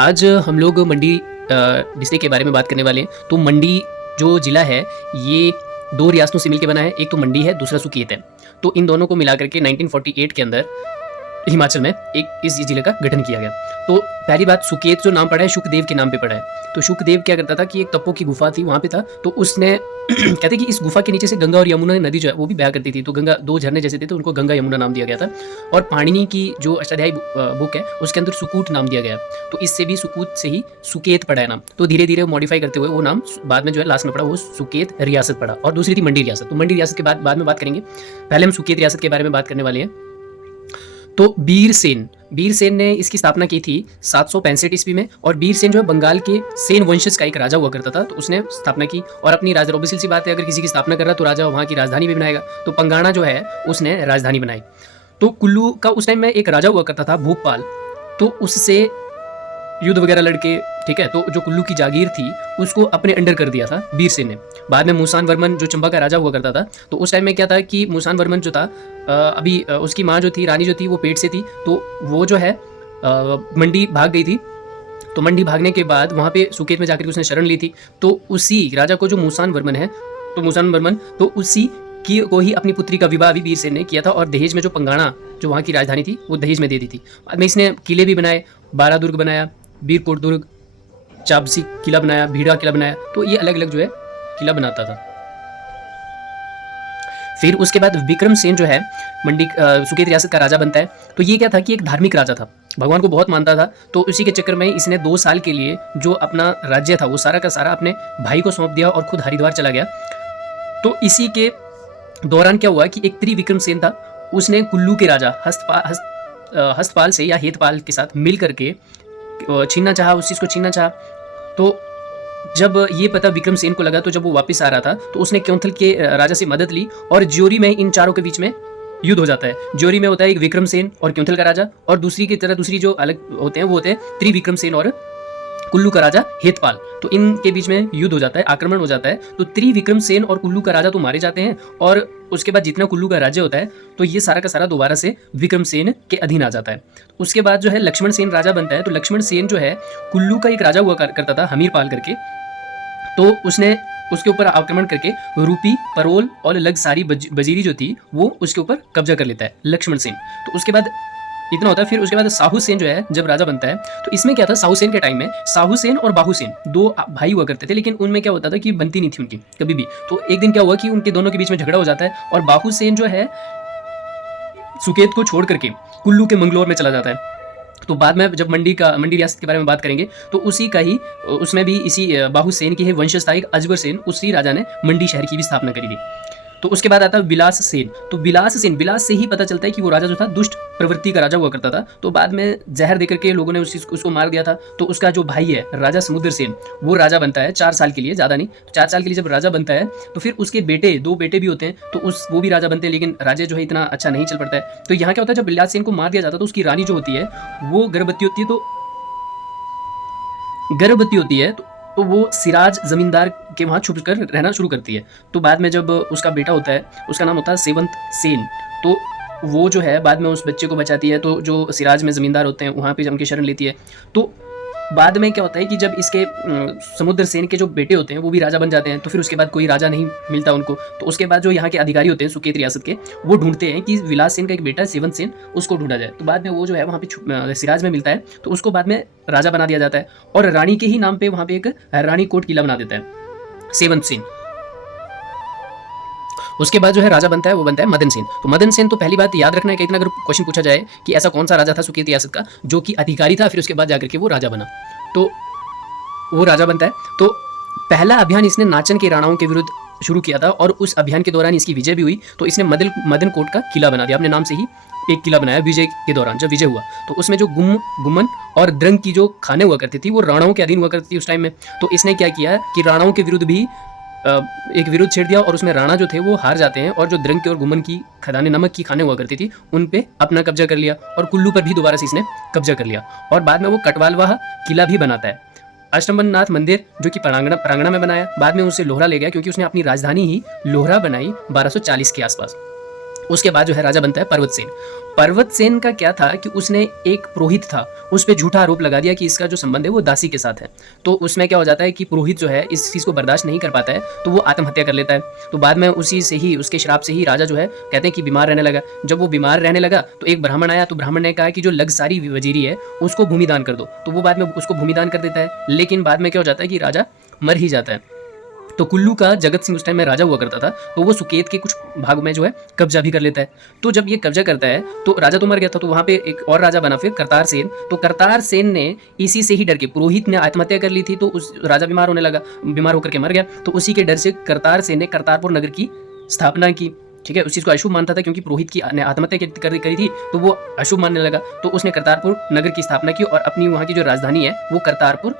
आज हम लोग मंडी डिस्ट्रिक्ट के बारे में बात करने वाले हैं। तो मंडी जो ज़िला है ये 2 रियासतों से मिलके बना है। एक तो मंडी है, दूसरा सुकेत है। तो इन दोनों को मिला करके 1948 के अंदर हिमाचल में एक इस ज़िले का गठन किया गया। तो पहली बात, सुकेत जो नाम पड़ा है शुकदेव के नाम पे पड़ा है। तो शुकदेव क्या करता था कि एक तपों की गुफा थी, वहाँ पे था। तो उसने कहते कि इस गुफा के नीचे से गंगा और यमुना नदी जो है वो भी बहा करती थी। तो गंगा 2 झरने जैसे थे, तो उनको गंगा यमुना नाम दिया गया था। और पाणिनि की जो अष्टाध्यायी बुक है उसके अंदर सुकूट नाम दिया गया। तो इससे भी सुकूत से ही सुकेत पड़ा है नाम। तो धीरे धीरे मॉडिफाई करते हुए वो नाम बाद में जो है लास्ट में पड़ा वो सुकेत रियासत पड़ा। और दूसरी थी मंडी रियासत। तो मंडी रियासत के बाद में बात करेंगे। पहले हम सुकेत रियासत के बारे में बात करने वाले हैं। तो बीरसेन ने इसकी स्थापना की थी 765 ईस्वी में। और बीरसेन जो है बंगाल के सेन वंशज का एक राजा हुआ करता था। तो उसने स्थापना की और अपनी राजधानी, ऑब्वियसली सी बात है अगर किसी की स्थापना कर रहा है तो राजा वहाँ की राजधानी भी बनाएगा। तो पंगाणा जो है उसने राजधानी बनाई। तो कुल्लू का उस टाइम में एक राजा हुआ करता था भूपाल। तो उससे युद्ध वगैरह लड़के, ठीक है, तो जो कुल्लू की जागीर थी उसको अपने अंडर कर दिया था बीरसेन ने। बाद में मूसान वर्मन जो चंबा का राजा हुआ करता था, तो उस टाइम में क्या था कि मूसान वर्मन जो था उसकी माँ जो थी, रानी जो थी, वो पेट से थी। तो वो जो है मंडी भाग गई थी। तो मंडी भागने के बाद वहाँ पे सुकेत में जाकर उसने शरण ली थी। तो उसी राजा को जो मूसान वर्मन है, तो मूसान वर्मन तो उसी की को ही अपनी पुत्री का विवाह भी बीरसेन ने किया था। और दहेज में जो पंगाणा जो वहाँ की राजधानी थी वो दहेज में दे दी थी। बाद में इसने किले भी बनाए, 12 दुर्ग बनाया, बीरकोट दुर्ग, चाबसी किला बनाया, भीड़ा किला बनाया। तो ये अलग अलग जो है किला बनाता था। फिर उसके बाद विक्रम सेन जो है मंडी सुकेत रियासत का राजा बनता है। तो ये क्या था कि एक धार्मिक राजा था, भगवान को बहुत मानता था। तो उसी के चक्कर में इसने 2 साल के लिए जो अपना राज्य था वो सारा का सारा अपने भाई को सौंप दिया और खुद हरिद्वार चला गया। तो इसी के दौरान क्या हुआ कि एक त्रिविक्रम सेन था, उसने कुल्लू के राजा हस्तपाल से या हेतपाल के साथ मिल करके छीनना चाहा, उस चीज़ को छीनना चाहा। तो जब ये पता विक्रम सेन को लगा, तो जब वो वापस आ रहा था तो उसने क्योंथल के राजा से मदद ली। और ज्योरी में इन चारों के बीच में युद्ध हो जाता है। ज्योरी में होता है एक विक्रम सेन और क्योंथल का राजा, और दूसरी की तरह दूसरी जो अलग होते हैं वो होते हैं त्रिविक्रम सेन और कुल्लू का राजा हेतपाल। तो इनके बीच में युद्ध हो जाता है, आक्रमण हो जाता है। तो त्रिविक्रम सेन और कुल्लू का राजा तो मारे जाते हैं। और उसके बाद जितना कुल्लू का राज्य होता है तो ये सारा का सारा दोबारा से विक्रम सेन के अधीन आ जाता है। उसके बाद जो है लक्ष्मण सेन राजा बनता है। तो लक्ष्मण सेन जो है कुल्लू का एक राजा हुआ करता था हमीरपाल करके। तो उसने उसके ऊपर आक्रमण करके रूपी, परोल और लग सारी बजीरी जो थी वो उसके ऊपर कब्जा कर लेता है लक्ष्मण सेन। तो उसके बाद इतना होता है। फिर उसके बाद साहू सेन जो है जब राजा बनता है, तो इसमें क्या था, साहू सेन के टाइम में साहू सेन और बाहू सेन 2 भाई हुआ करते थे। लेकिन उनमें क्या होता था कि बनती नहीं थी उनकी कभी भी। तो एक दिन क्या हुआ कि उनके दोनों के बीच में झगड़ा हो जाता है और बाहू सेन जो है सुकेत को छोड़ करके कुल्लू के मंगलौर में चला जाता है। तो बाद में जब मंडी रियासत के बारे में बात करेंगे तो उसी का ही उसमें भी इसी बाहू सेन की ही वंशज था एक अजबर सेन। उसी राजा ने मंडी शहर की भी स्थापना करी थी। तो उसके बाद आता है विलास सेन। तो विलास से ही पता चलता है कि वो राजा जो था दुष्ट प्रवृत्ति का राजा हुआ करता था। तो बाद में जहर देकर के लोगों ने उसको मार दिया था। तो उसका जो भाई है राजा समुद्र सेन, वो राजा बनता है 4 साल के लिए, ज़्यादा नहीं, 4 साल के लिए जब राजा बनता है तो फिर उसके बेटे 2 बेटे भी होते हैं। तो वो भी राजा बनते हैं, लेकिन राज्य जो है इतना अच्छा नहीं चल पड़ता है। तो यहाँ क्या होता है, जब विलास सेन को मार दिया जाता है तो उसकी रानी जो होती है वो गर्भवती होती है। तो वो सिराज जमींदार के वहाँ छुप कर रहना शुरू करती है। तो बाद में जब उसका बेटा होता है, उसका नाम होता है सेवंत सेन, तो वो जो है बाद में उस बच्चे को बचाती है। तो जो सिराज में ज़मींदार होते हैं वहाँ पे जम के शरण लेती है। तो बाद में क्या होता है कि जब इसके समुद्र सेन के जो बेटे होते हैं वो भी राजा बन जाते हैं। तो फिर उसके बाद कोई राजा नहीं मिलता उनको। तो उसके बाद जो यहाँ के अधिकारी होते हैं सुकेत रियासत के, वो ढूंढते हैं कि विलास सेन का एक बेटा सेवंत सेन, उसको ढूंढा जाए। तो बाद में वो जो है वहाँ पे सिराज में मिलता है। तो उसको बाद में राजा बना दिया जाता है और रानी के ही नाम पे वहाँ पे एक रानी कोट किला बना देता है सेवंत सेन। उसके बाद जो है राजा बनता है वो बनता है मदन सेन। तो मदन सेन, तो पहली बात याद रखना है कि इतना अगर क्वेश्चन पूछा जाए कि ऐसा कौन सा राजा था सुकेत रियासत का जो कि अधिकारी था, फिर उसके बाद जाकर के वो राजा बना, तो वो राजा बनता है। तो पहला अभियान इसने नाचन के राणाओं के विरुद्ध शुरू किया था और उस अभियान के दौरान इसकी विजय भी हुई। तो इसने मदन कोट का किला बना दिया, अपने नाम से ही एक किला बनाया विजय के दौरान जब विजय हुआ। तो उसमें जो गुमन और द्रंग की जो खाने हुआ करती थी वो राणाओं के अधीन हुआ करती थी उस टाइम में। तो इसने क्या किया कि राणाओं के विरुद्ध भी एक विरोध छेड़ दिया और उसमें राणा जो थे वो हार जाते हैं। और जो द्रंग के और गुमन की खदाने नमक की खाने हुआ करती थी उन पे अपना कब्जा कर लिया और कुल्लू पर भी दोबारा से इसने कब्जा कर लिया। और बाद में वो कटवालवाह किला भी बनाता है, अष्टमनाथ मंदिर जो कि प्रांगणा में बनाया। बाद में उसे लोहरा ले गया क्योंकि उसने अपनी राजधानी ही लोहरा बनाई 1240 के आसपास। उसके बाद जो है राजा बनता है पर्वत सेन। पर्वत सेन का क्या था कि उसने एक पुरोहित था, उस पे झूठा आरोप लगा दिया कि इसका जो संबंध है वो दासी के साथ है। तो उसमें क्या हो जाता है कि पुरोहित जो है इस चीज़ को बर्दाश्त नहीं कर पाता है, तो वो आत्महत्या कर लेता है। तो बाद में उसी से ही, उसके श्राप से ही राजा जो है कहते हैं कि बीमार रहने लगा। जब वो बीमार रहने लगा तो एक ब्राह्मण आया, तो ब्राह्मण ने कहा कि जो लगसारी वजीरी है उसको भूमिदान कर दो। तो वो बाद में उसको भूमिदान कर देता है, लेकिन बाद में क्या हो जाता है कि राजा मर ही जाता है। तो कुल्लू का जगत सिंह उस टाइम में राजा हुआ करता था, तो वो सुकेत के कुछ भाग में जो है कब्जा भी कर लेता है। तो जब ये कब्जा करता है तो राजा तो मर गया था, तो वहाँ पे एक और राजा बना फिर करतार सेन। तो करतार सेन ने इसी से ही डर के, पुरोहित ने आत्महत्या कर ली थी तो उस राजा बीमार होने लगा, बीमार होकर के मर गया, तो उसी के डर से करतार सेन ने करतारपुर नगर की स्थापना की। ठीक है, उस चीज़ को अशुभ मानता था क्योंकि पुरोहित की ने आत्महत्या करी थी, तो वो अशुभ मानने लगा। तो उसने करतारपुर नगर की स्थापना की और अपनी वहाँ की जो राजधानी है वो करतारपुर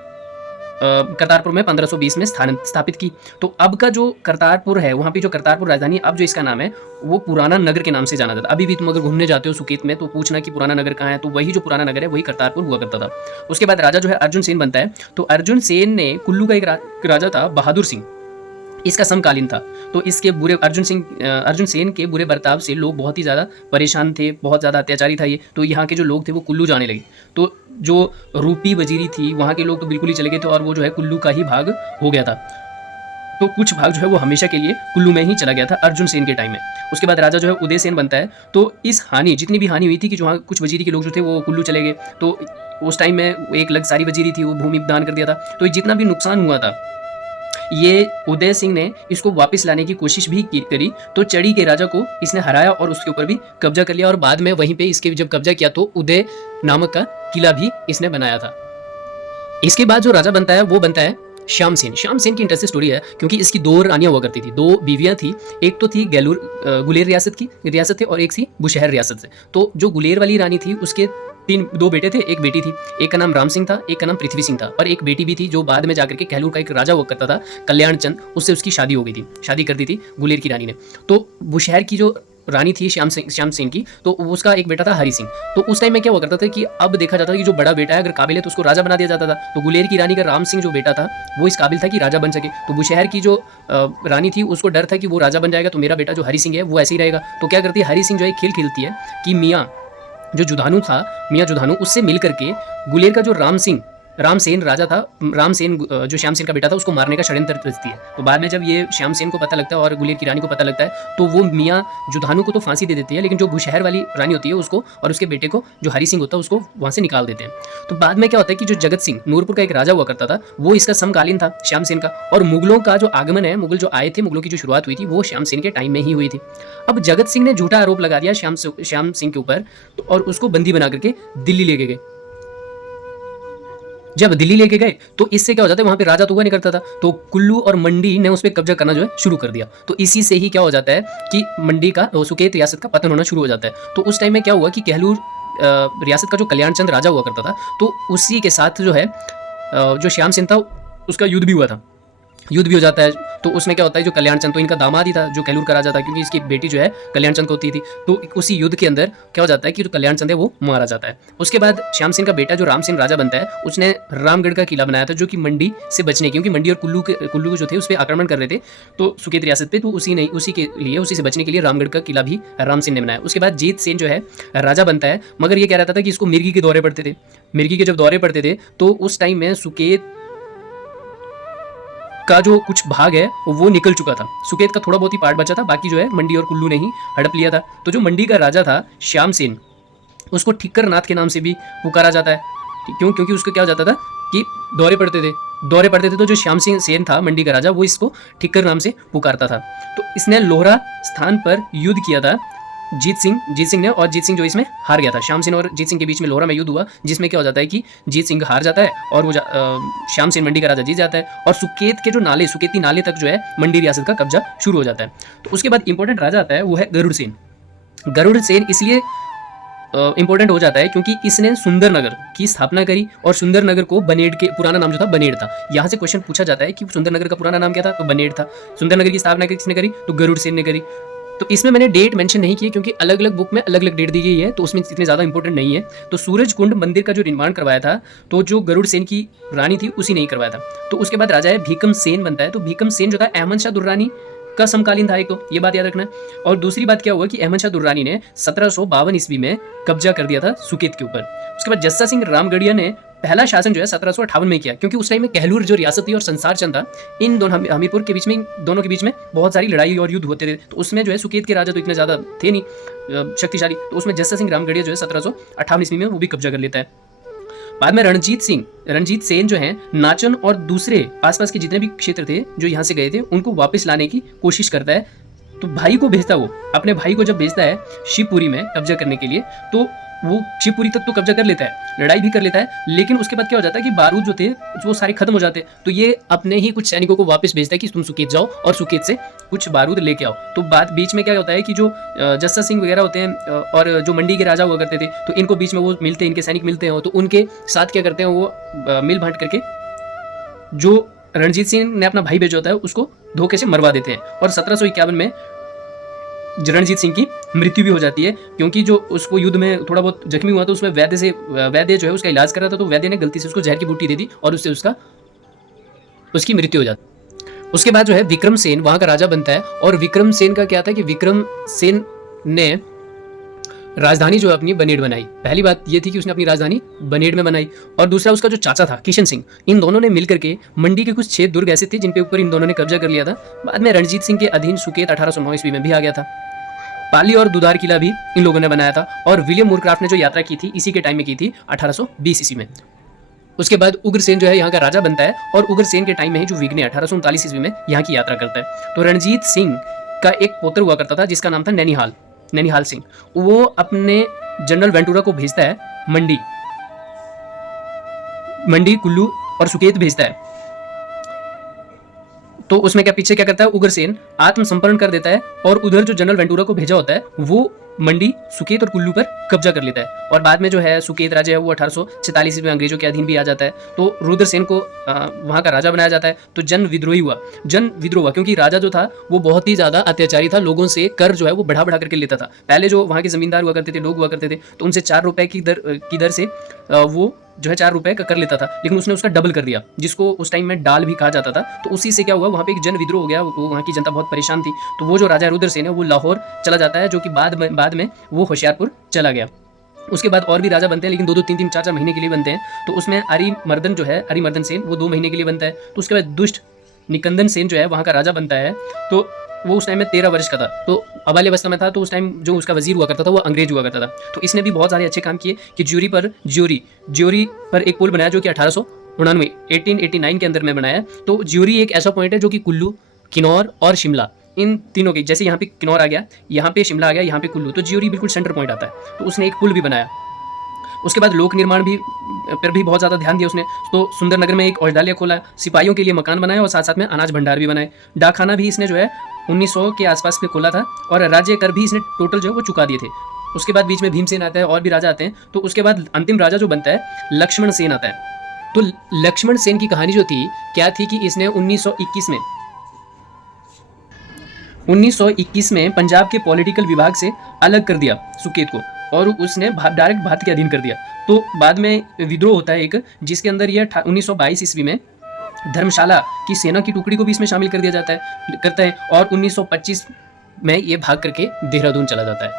में 1520 में स्थापित की। तो अब का जो करतारपुर है, वहाँ पे जो करतारपुर राजधानी, अब जो इसका नाम है वो पुराना नगर के नाम से जाना जाता है। अभी भी तुम अगर घूमने जाते हो सुकेत में तो पूछना कि पुराना नगर कहाँ है, तो वही जो पुराना नगर है वही करतारपुर हुआ करता था। उसके बाद राजा जो है अर्जुन सेन बनता है। तो अर्जुन सेन ने, कुल्लू का एक राजा था बहादुर सिंह, इसका समकालीन था। तो इसके बुरे अर्जुन सेन के बुरे बर्ताव से लोग बहुत ही ज़्यादा परेशान थे, बहुत ज़्यादा अत्याचारी था ये। तो यहाँ के जो लोग थे वो कुल्लू जाने लगे। तो जो रूपी वजीरी थी वहाँ के लोग तो बिल्कुल ही चले गए थे और वो जो है कुल्लू का ही भाग हो गया था। तो कुछ भाग जो है वो हमेशा के लिए कुल्लू में ही चला गया था अर्जुन सेन के टाइम में। उसके बाद राजा जो है उदय सेन बनता है। तो इस हानि, जितनी भी हानि हुई थी कि जो वहाँ कुछ वजीरी के लोग जो थे वो कुल्लू चले गए, तो उस टाइम में एक लगसारी वजीरी थी, वो भूमि दान कर दिया था। तो जितना भी नुकसान हुआ था ये उदय सिंह ने इसको वापस लाने की कोशिश भी करी। तो चड़ी के राजा को इसने हराया और उसके ऊपर भी कब्जा कर लिया और बाद में वहीं पे इसके जब कब्जा किया तो उदय नामक का किला भी इसने बनाया था। इसके बाद जो राजा बनता है वो बनता है श्याम सेन। श्याम सेन की इंटरेस्टिंग स्टोरी है क्योंकि इसकी दो रानियां हुआ करती थी, दो बीवियां थी। एक तो थी गुलेर रियासत थे और एक थी बुशहर रियासत से। तो जो गुलेर वाली रानी थी उसके दो बेटे थे, एक बेटी थी। एक का नाम राम सिंह था, एक का नाम पृथ्वी सिंह था और एक बेटी भी थी जो बाद में जाकर के कहलूर का एक राजा हुआ करता था कल्याण चंद, उससे उसकी शादी हो गई थी, शादी कर दी थी गुलेर की रानी ने। तो बुशहर की जो रानी थी श्याम सिंह की, तो उसका एक बेटा था हरि सिंह। तो उस टाइम में क्या हुआ करता था कि अब देखा जाता था कि जो बड़ा बेटा है अगर काबिल है तो उसको राजा बना दिया जाता था। तो गुलेर की रानी का राम सिंह जो बेटा था वो इस काबिल था कि राजा बन सके। तो बुशहर की जो रानी थी उसको डर था कि वो राजा बन जाएगा तो मेरा बेटा जो हरि सिंह है वो ऐसे ही रहेगा। तो क्या करती है, हरि सिंह जो है खेल खेलती है कि मियाँ जुधानु उससे मिल करके गुलेर का जो राम सेन राजा था, राम सेन जो श्याम सेन का बेटा था, उसको मारने का षड्यंत्र रचती है। तो बाद में जब ये श्याम सेन को पता लगता है और गुलेर की रानी को पता लगता है तो वो मियाँ जुधानु को तो फांसी दे देती है, लेकिन जो बुशहर वाली रानी होती है उसको और उसके बेटे को जो हरि सिंह होता है उसको वहाँ से निकाल देते हैं। तो बाद में क्या होता है कि जो जगत सिंह नूरपुर का एक राजा हुआ करता था वो इसका समकालीन था श्याम सेन का। और मुगलों का जो आगमन है, मुगल जो आए थे, मुगलों की जो शुरुआत हुई थी वो श्याम सेन के टाइम में ही हुई थी। अब जगत सिंह ने झूठा आरोप लगा दिया श्याम सिंह के ऊपर और उसको बंदी बना करके दिल्ली लेके गए। जब दिल्ली लेके गए तो इससे क्या हो जाता है, वहां पे राजा तो हुआ नहीं करता था, तो कुल्लू और मंडी ने उस पर कब्जा करना जो है शुरू कर दिया। तो इसी से ही क्या हो जाता है कि मंडी का सुकेत रियासत का पतन होना शुरू हो जाता है। तो उस टाइम में क्या हुआ कि कहलूर रियासत का जो कल्याण चंद राजा हुआ करता था तो उसी के साथ जो है जो श्याम सेन था उसका युद्ध भी हो जाता है। तो उसमें क्या होता है, जो कल्याण चंद तो इनका दामाद ही था जो कहलूर का राजा था, क्योंकि इसकी बेटी जो है कल्याण चंद को होती थी। तो उसी युद्ध के अंदर क्या हो जाता है कि जो कल्याण चंद है वो मारा जाता है। उसके बाद श्याम सिंह का बेटा जो राम सिंह राजा बनता है उसने रामगढ़ का किला बनाया था जो कि मंडी से बचने, क्योंकि मंडी और कुल्लू जो थे उस पर आक्रमण कर रहे थे तो सुकेत रियासत पे, तो उसी से बचने के लिए रामगढ़ का किला भी राम सिंह ने बनाया। उसके बाद जीत सेन जो है राजा बनता है, मगर ये कह रहा था कि इसको मिर्गी के दौरे पड़ते थे। मिर्गी के जब दौरे पड़ते थे तो उस टाइम में सुकेत का जो कुछ भाग है वो निकल चुका था, सुकेत का थोड़ा बहुत ही पार्ट बचा था, बाकी जो है मंडी और कुल्लू ने ही हड़प लिया था। तो जो मंडी का राजा था श्याम सेन, उसको ठिक्कर नाथ के नाम से भी पुकारा जाता है। क्योंकि उसको क्या हो जाता था कि दौरे पड़ते थे तो जो श्याम सिंह सेन था मंडी का राजा वो इसको ठिक्कर नाम से पुकारता था। तो इसने लोहरा स्थान पर युद्ध किया था जीत सिंह ने, और जीत सिंह जो इसमें हार गया था। श्याम सेन और जीत सिंह के बीच में लोहरा में युद्ध हुआ जिसमें क्या हो जाता है कि जीत सिंह हार जाता है और वो श्याम सेन मंडी का राजा जीत जाता है और सुकेती नाले तक जो है मंडी रियासत का कब्जा शुरू हो जाता है। तो उसके बाद इंपॉर्टेंट राजा आता है वो है गरुड़ सेन इसलिए इंपॉर्टेंट हो जाता है क्योंकि इसने सुंदरनगर की स्थापना करी और सुंदरनगर को बनेड़ के पुराना नाम जो था बनेड़ था। यहाँ से क्वेश्चन पूछा जाता है कि सुंदरनगर का पुराना नाम क्या था, तो बनेड़ था। सुंदरनगर की स्थापना किसने करी, तो गरुड़ सेन ने करी। तो इसमें मैंने डेट मेंशन नहीं की है क्योंकि अलग अलग बुक में अलग अलग डेट दी गई है, तो उसमें इतने ज़्यादा इंपॉर्टेंट नहीं है। तो सूरज कुंड मंदिर का जो निर्माण करवाया था तो जो गरुड़ सेन की रानी थी उसी ने ही करवाया था। तो उसके बाद राजा है भीकम सेन बनता है। तो भीकम सेन जो था अहमद शाह दुर्रानी का समकालीन था, एक तो ये बात याद रखना है। और दूसरी बात क्या हुआ कि अहमद शाह दुर्रानी ने 1752 ईस्वी में कब्जा कर दिया था सुकेत के ऊपर। उसके बाद जस्सा सिंह रामगढ़िया ने पहला शासन जो है 1758 में किया, क्योंकि उस टाइम में कहलूर जो रियासत थी और संसार चंद था, इन दोनों हमीरपुर के बीच में, दोनों के बीच में बहुत सारी लड़ाई और युद्ध होते थे। तो उसमें जो है सुकेत के राजा तो इतने ज़्यादा थे नहीं शक्तिशाली, तो उसमें जस्सा सिंह रामगढ़िया जो है 1758 ईस्वी में वो भी कब्जा कर लेता है। बाद में रणजीत सेन जो है नाचन और दूसरे आसपास के जितने भी क्षेत्र थे जो यहाँ से गए थे उनको वापस लाने की कोशिश करता है। तो भाई को भेजता, वो अपने भाई को जब भेजता है शिवपुरी में कब्जा करने के लिए, तो वो शिवपुरी तक तो कब्जा कर लेता है, लड़ाई भी कर लेता है, लेकिन उसके बाद क्या हो जाता है कि बारूद जो थे वो सारे खत्म हो जाते। तो ये अपने ही कुछ सैनिकों को वापस भेजता है कि तुम सुकेत जाओ और सुकेत से कुछ बारूद लेके आओ। तो बात बीच में क्या होता है कि जो जस्सा सिंह वगैरह होते हैं और जो मंडी के राजा हुआ करते थे, तो इनको बीच में वो मिलते हैं, इनके सैनिक मिलते हैं, तो उनके साथ क्या करते हैं वो मिल बांट करके जो रणजीत सिंह ने अपना भाई भेजा होता है उसको धोखे से मरवा देते हैं। और 1751 में रणजीत सिंह की मृत्यु भी हो जाती है, क्योंकि जो उसको युद्ध में थोड़ा बहुत जख्मी हुआ तो उसमें वैद्य जो है उसका इलाज कर रहा था, तो वैद्य ने गलती से उसको जहर की बूटी दे दी और उससे उसकी मृत्यु हो जाती। उसके बाद जो है विक्रम सेन वहां का राजा बनता है। और विक्रम सेन का क्या था कि विक्रम सेन ने राजधानी जो है अपनी बनेड़ बनाई। पहली बात ये थी कि उसने अपनी राजधानी बनेड़ में बनाई, और दूसरा उसका जो चाचा था किशन सिंह, इन दोनों ने मिलकर के मंडी के कुछ 6 दुर्ग ऐसे थे जिन पे ऊपर इन दोनों ने कब्जा कर लिया था। बाद में रणजीत सिंह के अधीन सुकेत 1809 ईस्वी में भी आ गया था। पाली और दुधार किला भी इन लोगों ने बनाया था, और विलियम मूरक्राफ्ट ने जो यात्रा की थी इसी के टाइम में की थी 1820 ईस्वी में। उसके बाद उग्रसेन जो है यहाँ का राजा बनता है, और उग्रसेन के टाइम में ही जो विघ्ने 1839 ईस्वी में यहाँ की यात्रा करता है। तो रणजीत सिंह का एक पुत्र हुआ करता था जिसका नाम था नैनीहाल सिंह। वो अपने जनरल वेंटूरा को भेजता है मंडी कुल्लू और सुकेत भेजता है। तो उसमें पीछे क्या करता है उग्रसेन आत्मसंपर्ण कर देता है, और उधर जो जनरल वेंटूरा को भेजा होता है वो मंडी, सुकेत और कुल्लू पर कब्जा कर लेता है। और बाद में जो है सुकेत राजा है वो 1846 में अंग्रेजों के अधीन भी आ जाता है। तो रुद्रसेन को वहाँ का राजा बनाया जाता है। तो जन विद्रोह हुआ, क्योंकि राजा जो था वो बहुत ही ज़्यादा अत्याचारी था, लोगों से कर जो है वो बढ़ा करके लेता था। पहले जो वहाँ के जमींदार हुआ करते थे, लोग हुआ करते थे, तो उनसे 4 रुपए की दर से वो जो है 4 रुपए का कर लेता था, लेकिन उसने उसका डबल कर दिया, जिसको उस टाइम में डाल भी कहा जाता था। तो उसी से क्या हुआ, वहाँ पे एक जन विद्रोह हो गया, वहाँ की जनता बहुत परेशान थी। तो वो जो राजा रुद्रसेन है वो लाहौर चला जाता है, जो कि बाद में वो होशियारपुर चला गया। उसके बाद और भी राजा बनते हैं, लेकिन 2-2, 3-3, 4-4 महीने के लिए बनते हैं। तो उसमें अरिमर्दन सेन वो 2 महीने के लिए बनता है। तो उसके बाद दुष्ट निकंदन सेन जो है वहाँ का राजा बनता है। तो वो उस टाइम में 13 वर्ष का था, तो अबाल्यावस्था में था। तो उस टाइम जो उसका वजीर हुआ करता था वो अंग्रेज हुआ करता था। तो इसने भी बहुत सारे अच्छे काम किए कि ज्योरी पर एक पुल बनाया, जो कि 1889 के अंदर में बनाया। तो ज्योरी एक ऐसा पॉइंट है जो कि कुल्लू, किन्नौर और शिमला, इन तीनों की, जैसे यहाँ पे किन्नौर आ गया, यहाँ पे शिमला आ गया, यहाँ पे कुल्लू, तो ज्योरी बिल्कुल सेंटर पॉइंट आता है। तो उसने एक पुल भी बनाया। उसके बाद लोक निर्माण पर भी बहुत ज़्यादा ध्यान दिया उसने। तो सुंदरनगर में एक औषधालय खोला, सिपाहियों के लिए मकान बनाया, और साथ साथ में अनाज भंडार भी बनाए। डाकखाना भी इसने जो है 1900 के आसपास पे खोला था, और राज्य कर भी इसने टोटल जो है वो चुका दिए थे। उसके बाद बीच में भीमसेन आता है, और भी राजा आते हैं। तो उसके बाद अंतिम राजा जो बनता है लक्ष्मण सेन आता है। तो लक्ष्मण सेन की कहानी जो थी क्या थी कि इसने 1921 में पंजाब के पॉलिटिकल विभाग से अलग कर दिया सुकेत को, और उसने डायरेक्ट भारत के अधीन कर दिया। तो बाद में विद्रोह होता है एक, जिसके अंदर यह 1922 ईस्वी में धर्मशाला की सेना की टुकड़ी को भी इसमें शामिल कर दिया करता है, और 1925 में ये भाग करके देहरादून चला जाता है।